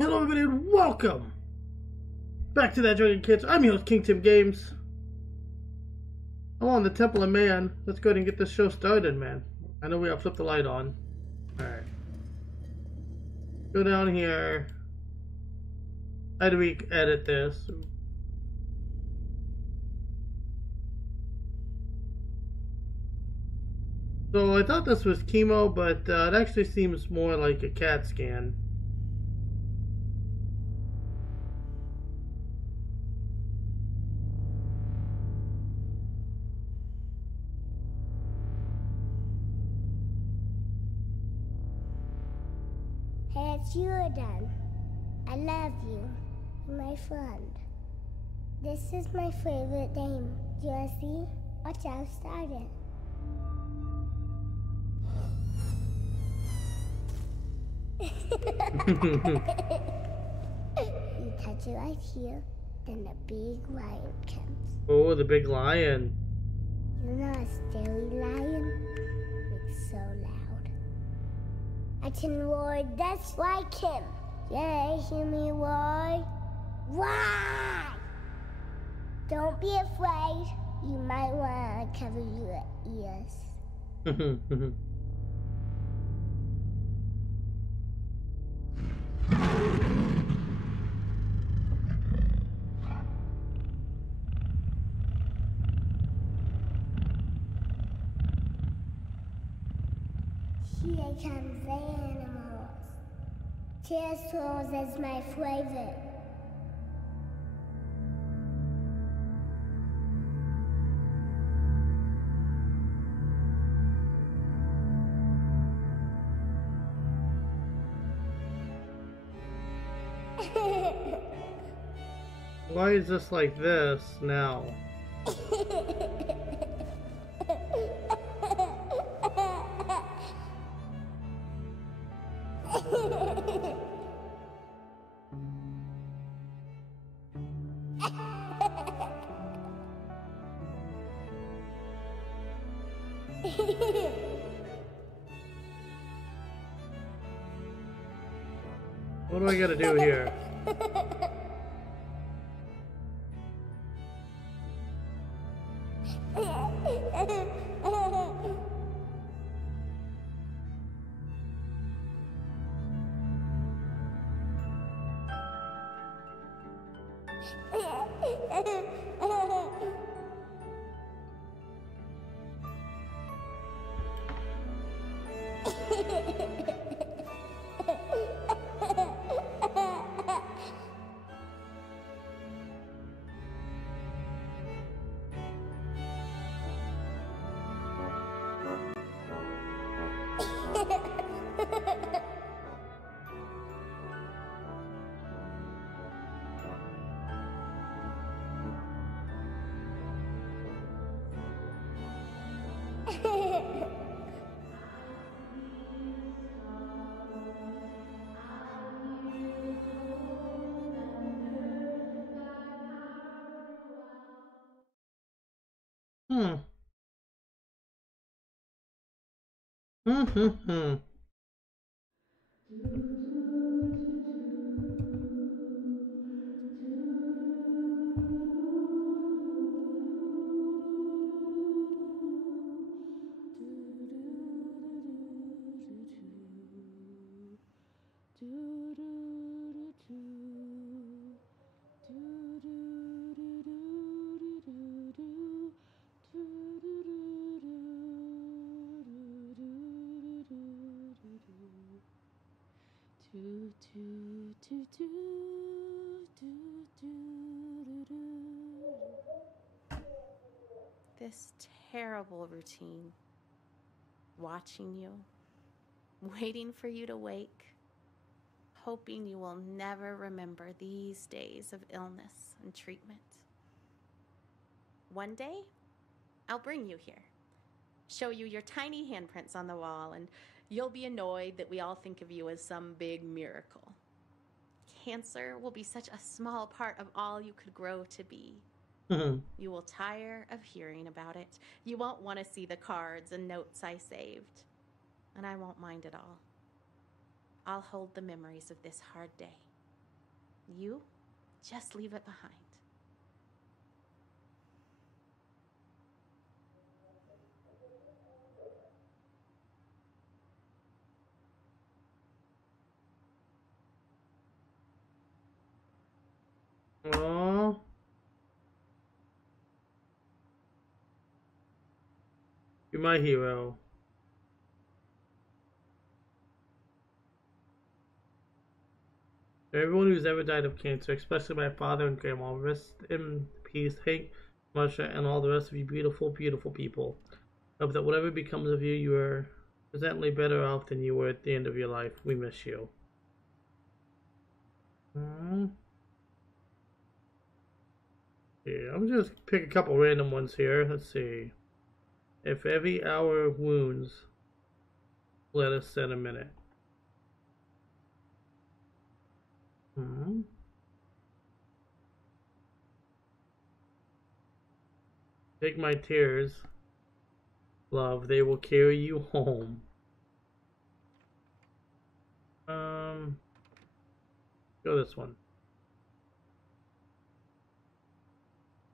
Hello everybody and welcome back to That Dragon Kids. I'm your host, King Tim Games. I'm on the Temple of Man. Let's go ahead and get this show started, man. I know we gotta flip the light on. Alright. Go down here. How do we edit this? So I thought this was chemo, but it actually seems more like a CAT scan. Hey, it's you again. I love you. You're my friend. This is my favorite game. Do you want to see? Watch out, start it. You touch it right here, then the big lion comes. Oh, the big lion. You know a scary lion? It's so loud. I can roar just like him. Yeah, hear me roar? Why? Don't be afraid. You might want to cover your ears. Here comes the animals. Pterosaurs is my favorite. Why is this like this now? What do I gotta do here? Hmm. Hmm. This terrible routine. Watching you, waiting for you to wake, hoping you will never remember these days of illness and treatment. One day, I'll bring you here, show you your tiny handprints on the wall, and you'll be annoyed that we all think of you as some big miracle. Cancer will be such a small part of all you could grow to be. You will tire of hearing about it. You won't want to see the cards and notes I saved. And I won't mind at all. I'll hold the memories of this hard day. You just leave it behind. Oh. You're my hero. Everyone who's ever died of cancer, especially my father and grandma, rest in peace, Hank, Marsha, and all the rest of you beautiful, beautiful people. Hope that whatever becomes of you, you are presently better off than you were at the end of your life. We miss you. Yeah, I'm just pick a couple random ones here. Let's see. If every hour wounds, let us set a minute. Take my tears, love, they will carry you home. Go this one.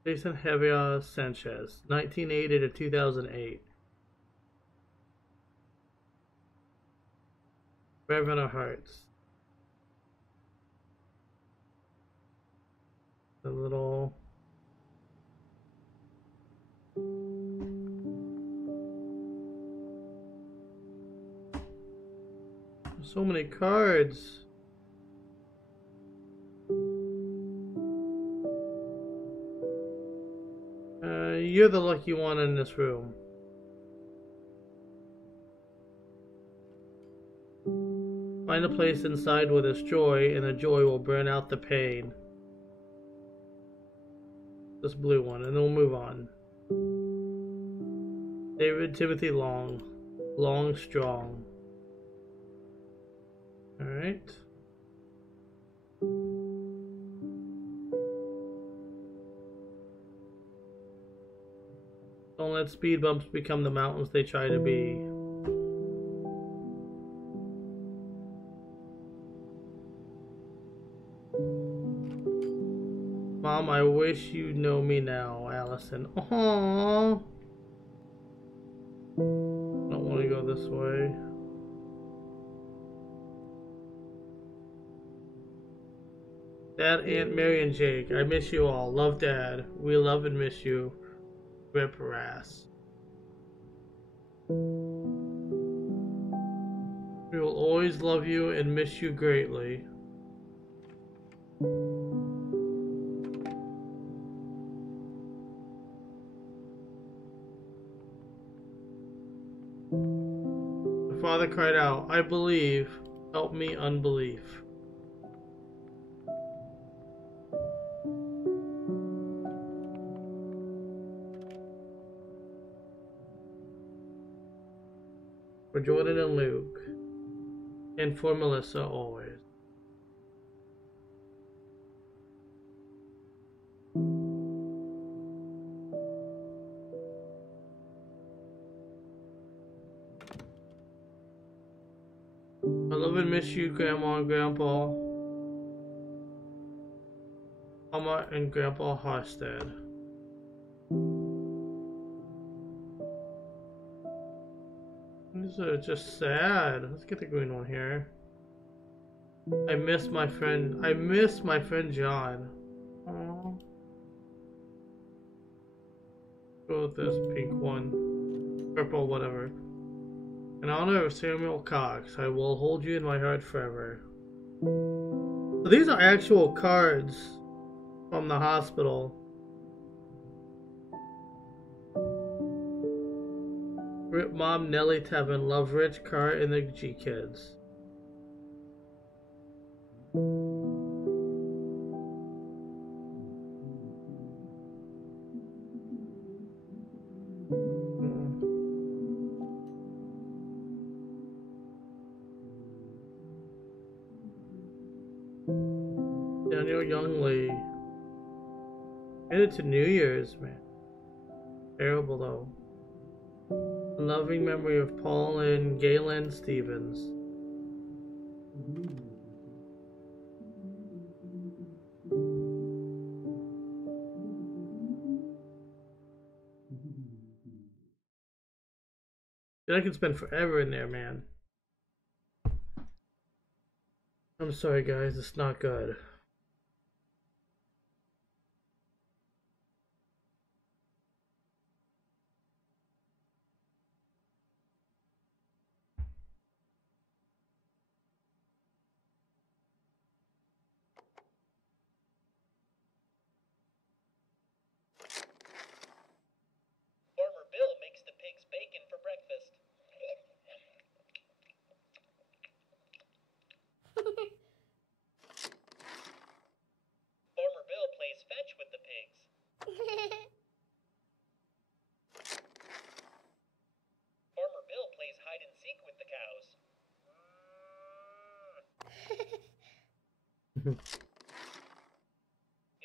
Jason Javier Sanchez, 1980 to 2008. Forever in our hearts. The little... So many cards. You're the lucky one in this room. Find a place inside where there's joy, and the joy will burn out the pain. This blue one, and then we'll move on. David Timothy Long. Long Strong. Alright. Don't let speed bumps become the mountains they try to be. Mom, I wish you know me now, Allison. Aww. Don't want to go this way. Dad, Aunt Mary, and Jake, I miss you all. Love, Dad. We love and miss you. Rip Rass. We will always love you and miss you greatly. The father cried out, I believe. Help me unbelief. For Jordan and Luke, and for Melissa always. I love and miss you, Grandma and Grandpa, Mama and Grandpa Harstead. These are just sad. Let's get the green one here. I miss my friend John. Aww. Go with this pink one. Purple, whatever. In honor of Samuel Cox, I will hold you in my heart forever. So these are actual cards from the hospital. Rip Mom, Nellie, Tevin, Love Rich, Car, and the G Kids. Daniel Youngley. Made it to New Year's, man. Terrible though. Loving memory of Paul and Galen Stevens. I can spend forever in there, man. I'm sorry, guys. It's not good. Farmer Bill makes the pigs bacon for breakfast. Farmer Bill plays fetch with the pigs. Farmer Bill plays hide and seek with the cows. In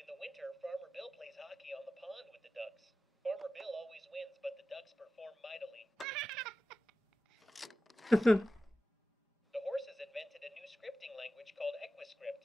the winter, Farmer Bill plays hockey on the pond with the ducks. Farmer Bill always wins, but the ducks perform mightily. The horses invented a new scripting language called Equiscript.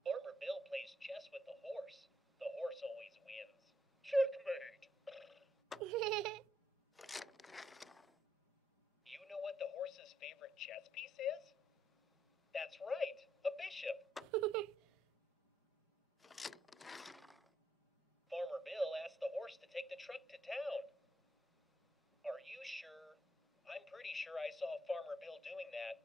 Farmer Bill plays chess with the horse. The horse always wins. Checkmate! You know what the horse's favorite chess piece is? That's right, a bishop. Farmer Bill asked the horse to take the truck to town. Are you sure? I'm pretty sure I saw Farmer Bill doing that.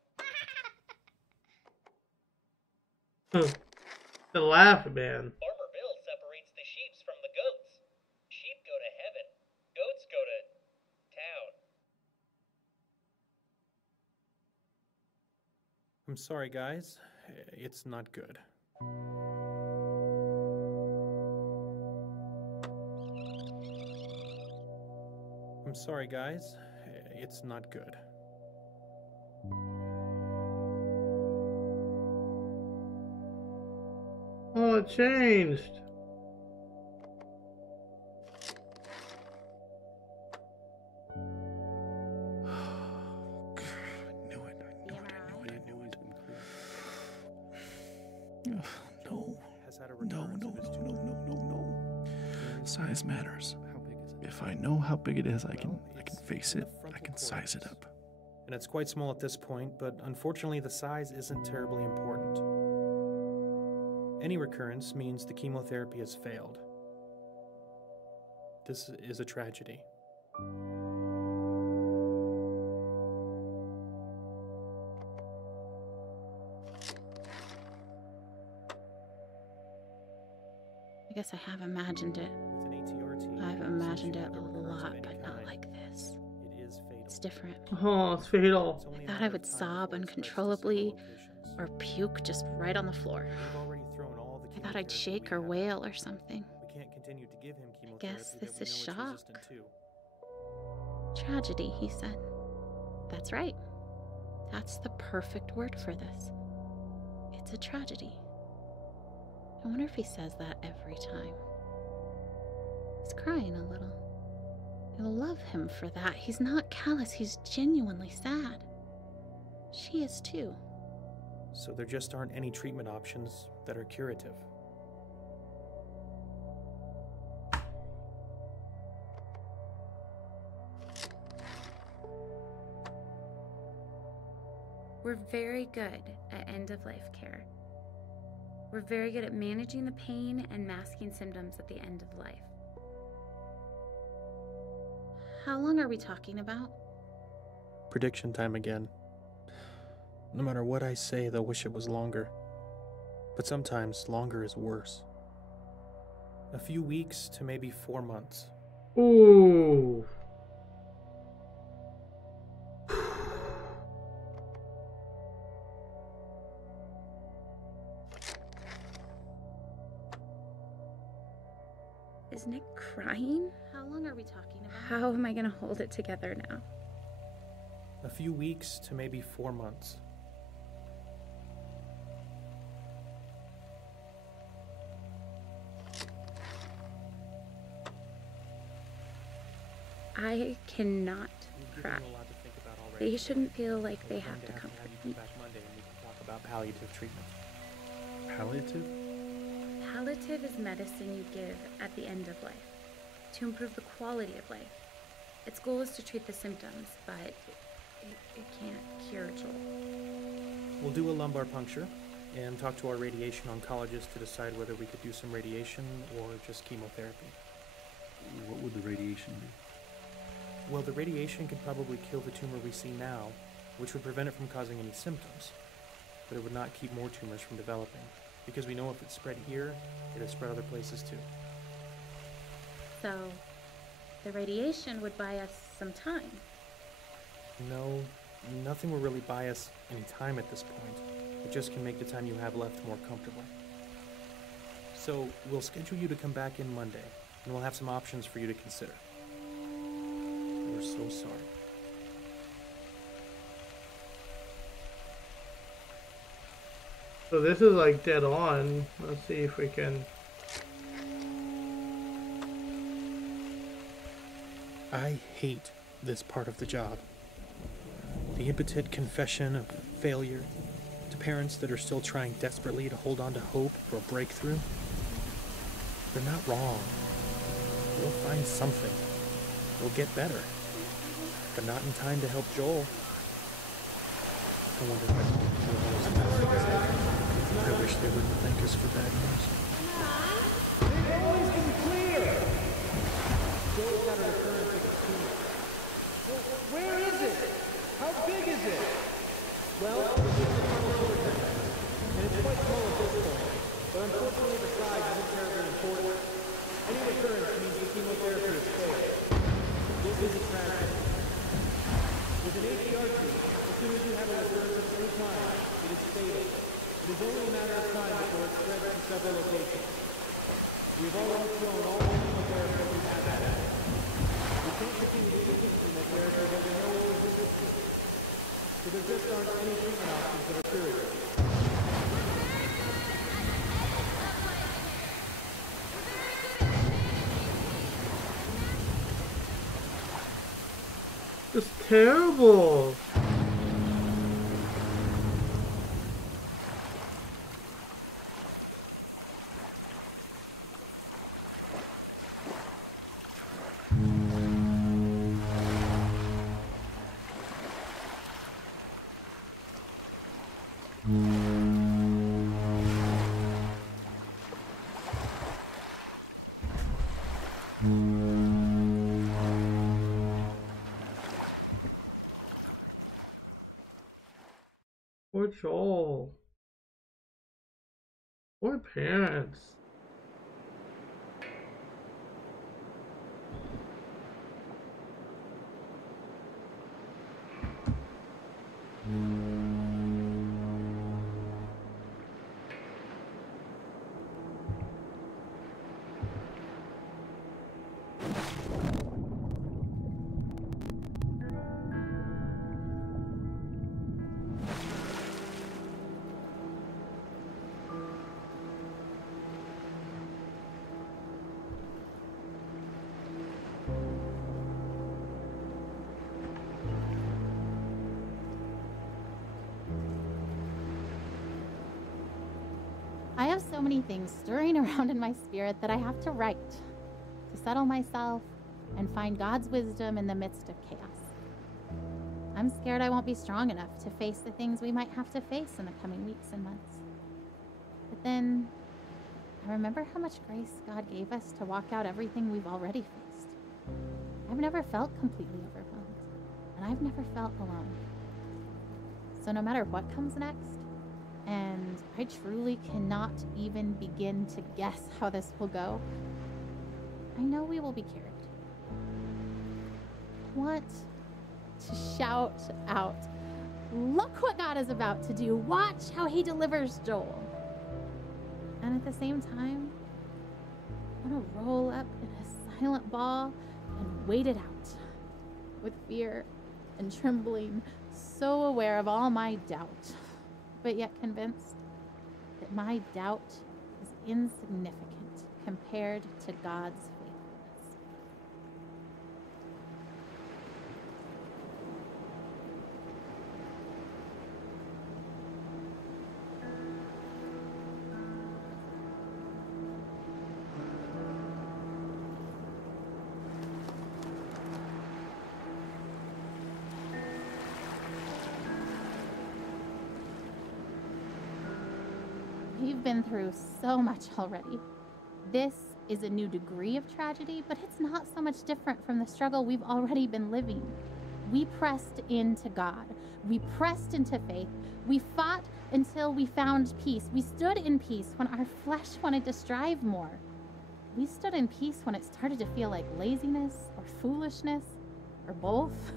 The laugh, man. Farmer Bill separates the sheeps from the goats. Sheep go to heaven. Goats go to town. I'm sorry, guys. It's not good. I'm sorry, guys. It's not good. Oh, it changed. No. Size matters. If I know how big it is, I can face it. I can size it up. And it's quite small at this point, but unfortunately the size isn't terribly important. Any recurrence means the chemotherapy has failed. This is a tragedy. I guess I have imagined it. With an ATRT, I've imagined it a no recurrence of lot, any but not kind. like this. It is fatal. It's different. Oh, it's fatal. It's only a I thought matter I of would time sob before it spreads to uncontrollably several locations. or puke just right on the floor. We've already thrown all the I thought I'd chemotherapy shake we or have. wail or something. We can't continue to give him chemotherapy guess that this we know is it's shock. resistant to. Tragedy, he said. That's right. That's the perfect word for this. It's a tragedy. I wonder if he says that every time. He's crying a little. I love him for that. He's not callous, he's genuinely sad. She is too. So there just aren't any treatment options that are curative. We're very good at end-of-life care. We're very good at managing the pain and masking symptoms at the end of life. How long are we talking about? Prediction time again. No matter what I say, they'll wish it was longer. But sometimes longer is worse. A few weeks to maybe 4 months. Ooh. Is Nick crying? How long are we talking about? How am I going to hold it together now? A few weeks to maybe 4 months. I cannot cry. They shouldn't feel like they have to comfort me. Back Monday and we can talk about palliative treatment. Palliative? Palliative is medicine you give at the end of life to improve the quality of life. Its goal is to treat the symptoms, but it can't cure Joel. We'll do a lumbar puncture and talk to our radiation oncologist to decide whether we could do some radiation or just chemotherapy. What would the radiation be? Well, the radiation could probably kill the tumor we see now, which would prevent it from causing any symptoms. But it would not keep more tumors from developing, because we know if it spread here, it would spread other places too. So, the radiation would buy us some time. No, nothing will really buy us any time at this point. It just can make the time you have left more comfortable. So, we'll schedule you to come back in Monday, and we'll have some options for you to consider. We're so sorry. So this is like dead on. Let's see if we can... I hate this part of the job. The impotent confession of failure to parents that are still trying desperately to hold on to hope for a breakthrough. They're not wrong. We'll find something. We'll get better. But not in time to help Joel. I wonder if I wish they wouldn't thank us for bad news. They've always been clear! Joel's got a recurrence of a tumor. Well, where is it? How big is it? Well, it's a tunnel cortex, and it's quite small at this point, but unfortunately the size isn't terribly important. Any recurrence means the chemotherapy has failed. This is a tragedy. With an ATRT, as soon as you have a recurrence of any kind, it is fatal. It is only a matter of time before it spreads to several locations. We have already thrown all the chemotherapy we've had at it. We can't continue to give him chemotherapy that we know is resistant to. So there just aren't any treatment options that are curative. It's terrible. Poor Joel. Poor parents. I have so many things stirring around in my spirit that I have to write to settle myself and find God's wisdom in the midst of chaos. I'm scared I won't be strong enough to face the things we might have to face in the coming weeks and months. But then I remember how much grace God gave us to walk out everything we've already faced. I've never felt completely overwhelmed, and I've never felt alone. So no matter what comes next, and I truly cannot even begin to guess how this will go, I know we will be carried. I want to shout out, look what God is about to do. Watch how he delivers Joel. And at the same time, I want to roll up in a silent ball and wait it out with fear and trembling, so aware of all my doubt, but yet convinced that my doubt is insignificant compared to God's faithfulness. We've been through so much already. This is a new degree of tragedy, but it's not so much different from the struggle we've already been living. We pressed into God. We pressed into faith. We fought until we found peace. We stood in peace when our flesh wanted to strive more. We stood in peace when it started to feel like laziness or foolishness or both.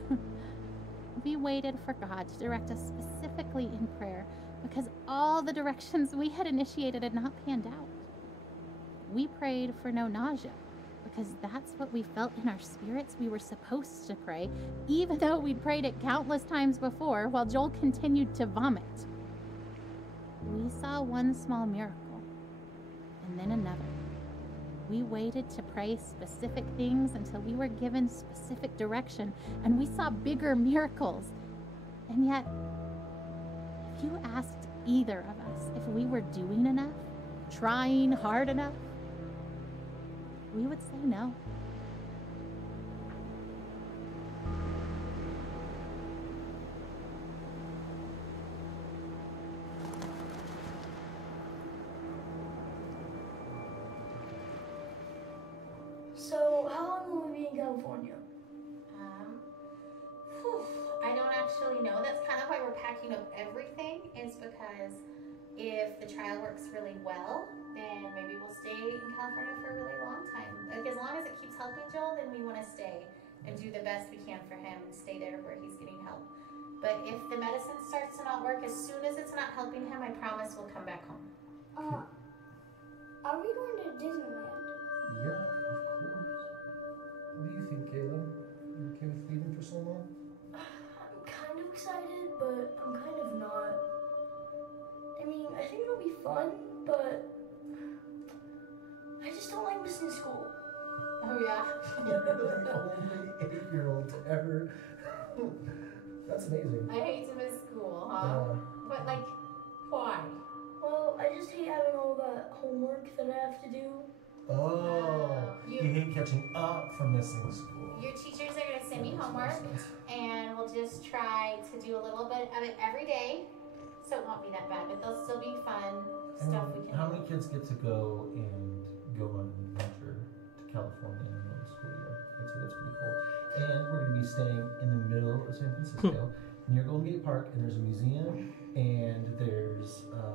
We waited for God to direct us specifically in prayer because all the directions we had initiated had not panned out. We prayed for no nausea because that's what we felt in our spirits we were supposed to pray, even though we'd prayed it countless times before while Joel continued to vomit. We saw one small miracle, and then another. We waited to pray specific things until we were given specific direction, and we saw bigger miracles. And yet, if you asked either of us if we were doing enough, trying hard enough, we would say no. So, how long will we be in California? I don't actually know. That's kind of why we're packing up everything, is because if the trial works really well, then maybe we'll stay in California for a really long time. Like, as long as it keeps helping Joel, then we want to stay and do the best we can for him and stay there where he's getting help. But if the medicine starts to not work, as soon as it's not helping him, I promise we'll come back home. Are we going to Disneyland? Yeah, of course. What do you think, Caleb? You okay with leaving for so long? I'm kind of excited, but I'm kind of not. I mean, I think it'll be fun, but I just don't like missing school. Oh, yeah? You're the only 8-year-old to ever. That's amazing. I hate to miss school, huh? But, like, why? Well, I just hate having all that homework that I have to do. Oh, you hate catching up from missing school. Your teachers are going to send me homework, and we'll just try to do a little bit of it every day, so it won't be that bad, but there'll still be fun stuff we can How do. many kids get to go on an adventure to California in the middle of the school year? That's pretty cool. And we're going to be staying in the middle of San Francisco near Golden Gate Park, and there's a museum, and there's a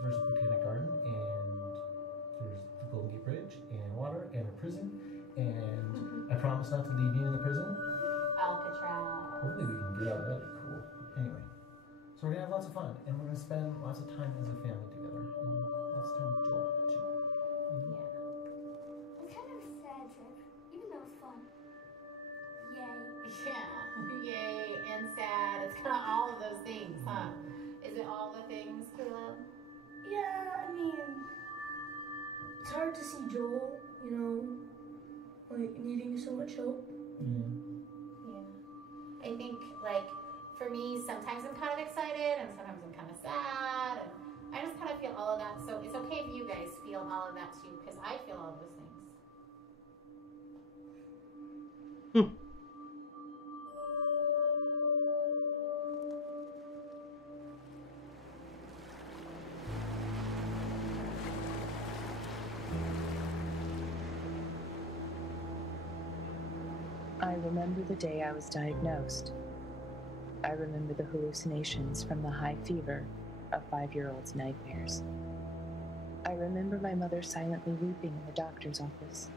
botanic garden, and there's the Golden Gate Bridge, and water, and a prison, and I promise not to leave you in the prison. Alcatraz. Hopefully we can get out. That'd be cool. Anyway, so we're gonna have lots of fun, and we're gonna spend lots of time as a family together, and lots of time with Joel too. Yeah. It's kind of a sad trip, even though it's fun. Yay. Yeah. Yay and sad. It's kind of all of those things, huh? Is it all the things, Caleb? Yeah, I mean, it's hard to see Joel, you know, like needing so much help. Yeah. I think, like, for me, sometimes I'm kind of excited and sometimes I'm kind of sad, and I just kind of feel all of that. So it's okay if you guys feel all of that too, because I feel all of those things. I remember the day I was diagnosed. I remember the hallucinations from the high fever of 5-year-old's nightmares. I remember my mother silently weeping in the doctor's office.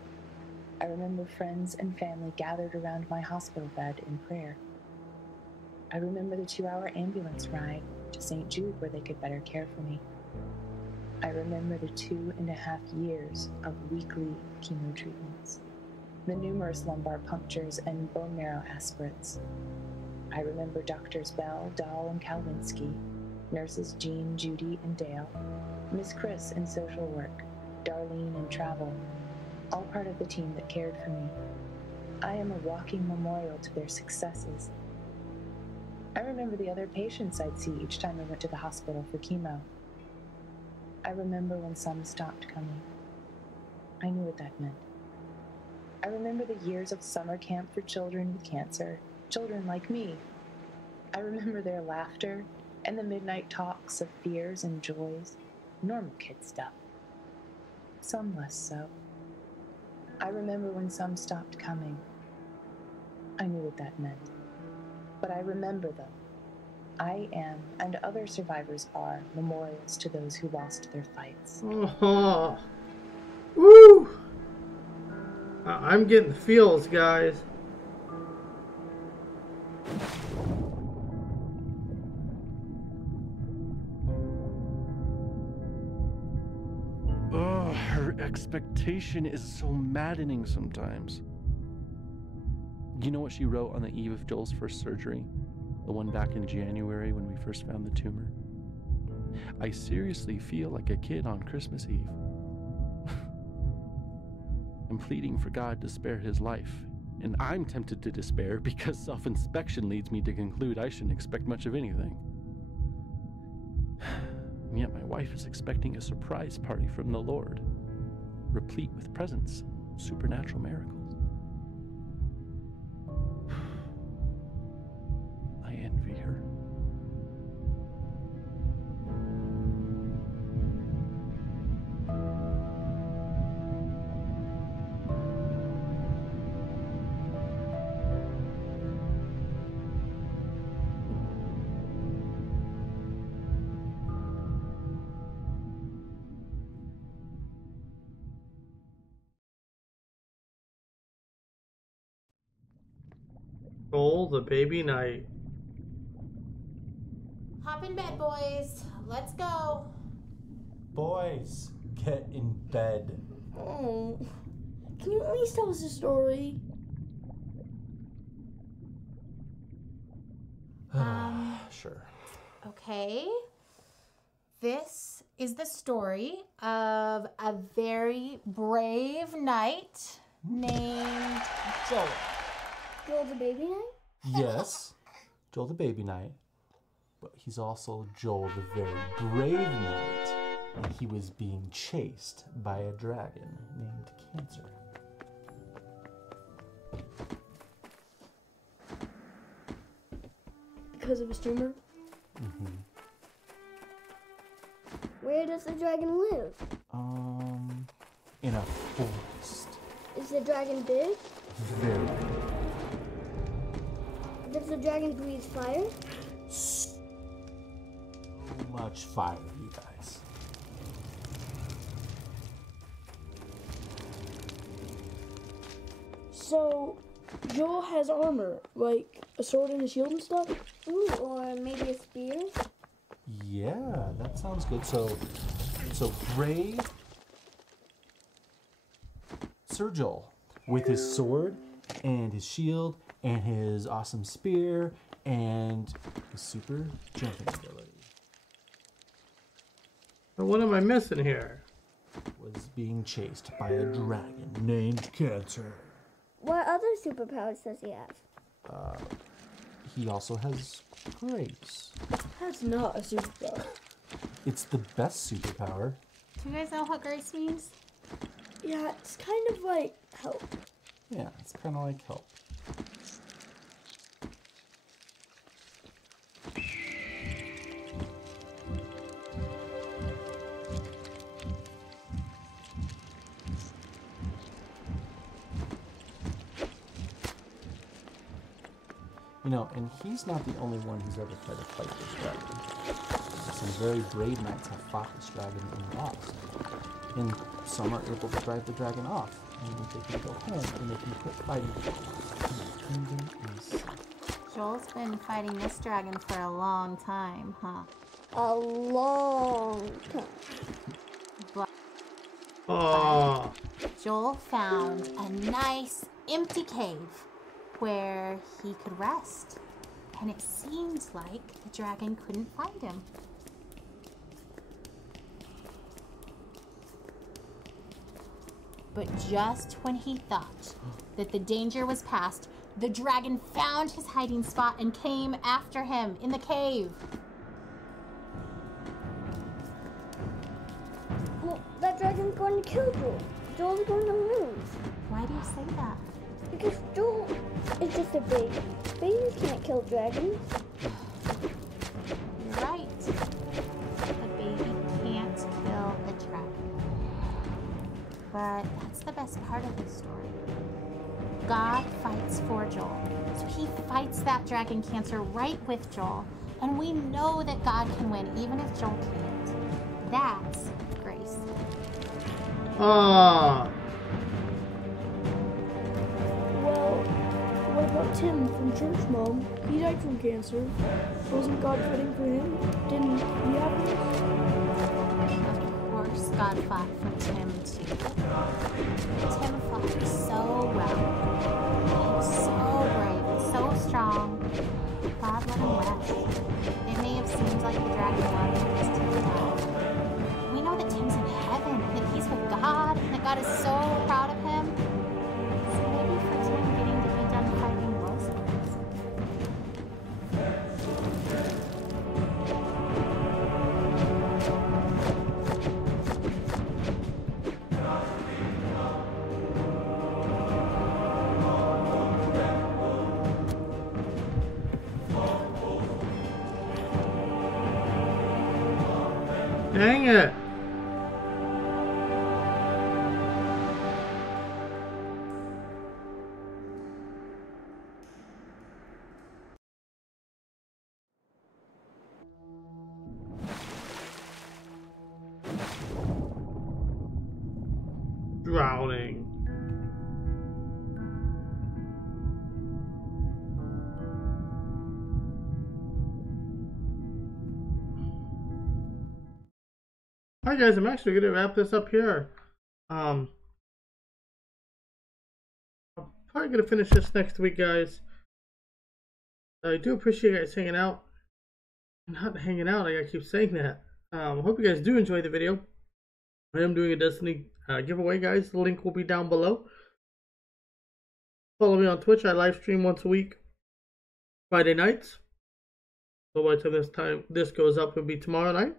I remember friends and family gathered around my hospital bed in prayer. I remember the 2-hour ambulance ride to St. Jude where they could better care for me. I remember the 2.5 years of weekly chemo treatments, the numerous lumbar punctures and bone marrow aspirates. I remember Doctors Bell, Dahl, and Kalwinsky, nurses Jean, Judy, and Dale, Miss Chris in social work, Darlene in travel, all part of the team that cared for me. I am a walking memorial to their successes. I remember the other patients I'd see each time I went to the hospital for chemo. I remember when some stopped coming. I knew what that meant. I remember the years of summer camp for children with cancer, children like me. I remember their laughter and the midnight talks of fears and joys. normal kid stuff. Some less so. I remember when some stopped coming. I knew what that meant. But I remember them. I am, and other survivors are, memorials to those who lost their fights. Oh, woo! I'm getting the feels, guys. Oh, her expectation is so maddening sometimes. You know what she wrote on the eve of Joel's first surgery? The one back in January when we first found the tumor? I seriously feel like a kid on Christmas Eve. I'm pleading for God to spare his life, and I'm tempted to despair because self-inspection leads me to conclude I shouldn't expect much of anything. And yet my wife is expecting a surprise party from the Lord, replete with presents, supernatural miracles. I envy her. Joel, the baby knight. Hop in bed, boys. Let's go. Boys, get in bed. Oh, can you at least tell us a story? Sure. Okay. This is the story of a very brave knight named Joel. Joel the baby knight? Yes, Joel the baby knight. But he's also Joel the very brave knight. And he was being chased by a dragon named Cancer. Because of his tumor? Mm-hmm. Where does the dragon live? In a forest. Is the dragon big? Very big. Does the dragon breathe fire? So much fire, you guys. So, Joel has armor, like a sword and a shield and stuff? Ooh, or maybe a spear? Yeah, that sounds good. So brave Sir Joel with his sword and his shield and his awesome spear and his super jumping ability. But what am I missing here? Was being chased by a dragon named Cancer. What other superpowers does he have? He also has grace. That's not a superpower. It's the best superpower. Do you guys know what grace means? Yeah, it's kind of like help. Yeah, it's kind of like help. You know, and he's not the only one who's ever tried to fight this dragon. Some very brave knights have fought this dragon and lost. And some are able to drive the dragon off. And they can go home and they can quit fighting. And the kingdom is safe. Joel's been fighting this dragon for a long time, huh? A long time. Oh. Joel found a nice empty cave where he could rest. And it seemed like the dragon couldn't find him. But just when he thought that the danger was past, the dragon found his hiding spot and came after him in the cave. Well, that dragon's going to kill Joel. Joel's going to lose. Why do you say that? Because Joel is just a baby. Babies can't kill dragons. You're right. A baby can't kill this story. God fights for Joel. So he fights that dragon cancer right with Joel. And we know that God can win even if Joel can't. That's grace. Ah. Well, what about Tim from Church Mom? He died from cancer. Wasn't God fighting for him? Didn't he have this? Of course, God fought for Tim too. Tim fought so well. He was so brave and so strong. God let him rest. It may have seemed like the dragon wanted him to die. We know that Tim's in heaven, that he's with God, and that God is so proud of him. So maybe for Tim, getting to be done fighting was grace. Dang it. Drowning. Alright guys, I'm actually gonna wrap this up here. I'm probably gonna finish this next week, guys. I do appreciate you guys hanging out. Not hanging out, I keep saying that. I hope you guys do enjoy the video. I am doing a Destiny giveaway, guys. The link will be down below. Follow me on Twitch. I live stream once a week, Friday nights. So by the time this goes up, it'll be tomorrow night.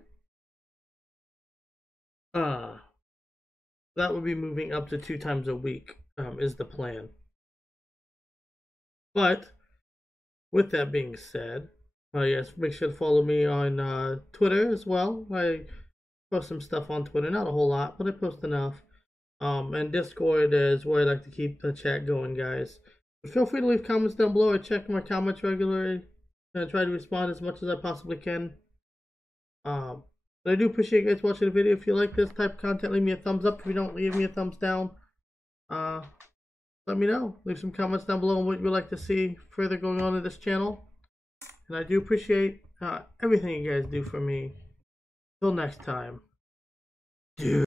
That would be moving up to 2 times a week, is the plan. But with that being said, yes, make sure to follow me on Twitter as well. I post some stuff on Twitter, not a whole lot, but I post enough. And Discord is where I like to keep the chat going, guys. But feel free to leave comments down below. I check my comments regularly and I try to respond as much as I possibly can. But I do appreciate you guys watching the video. If you like this type of content, leave me a thumbs up. If you don't, leave me a thumbs down. Let me know. Leave some comments down below on what you would like to see further going on in this channel. And I do appreciate everything you guys do for me. Till next time. Dude.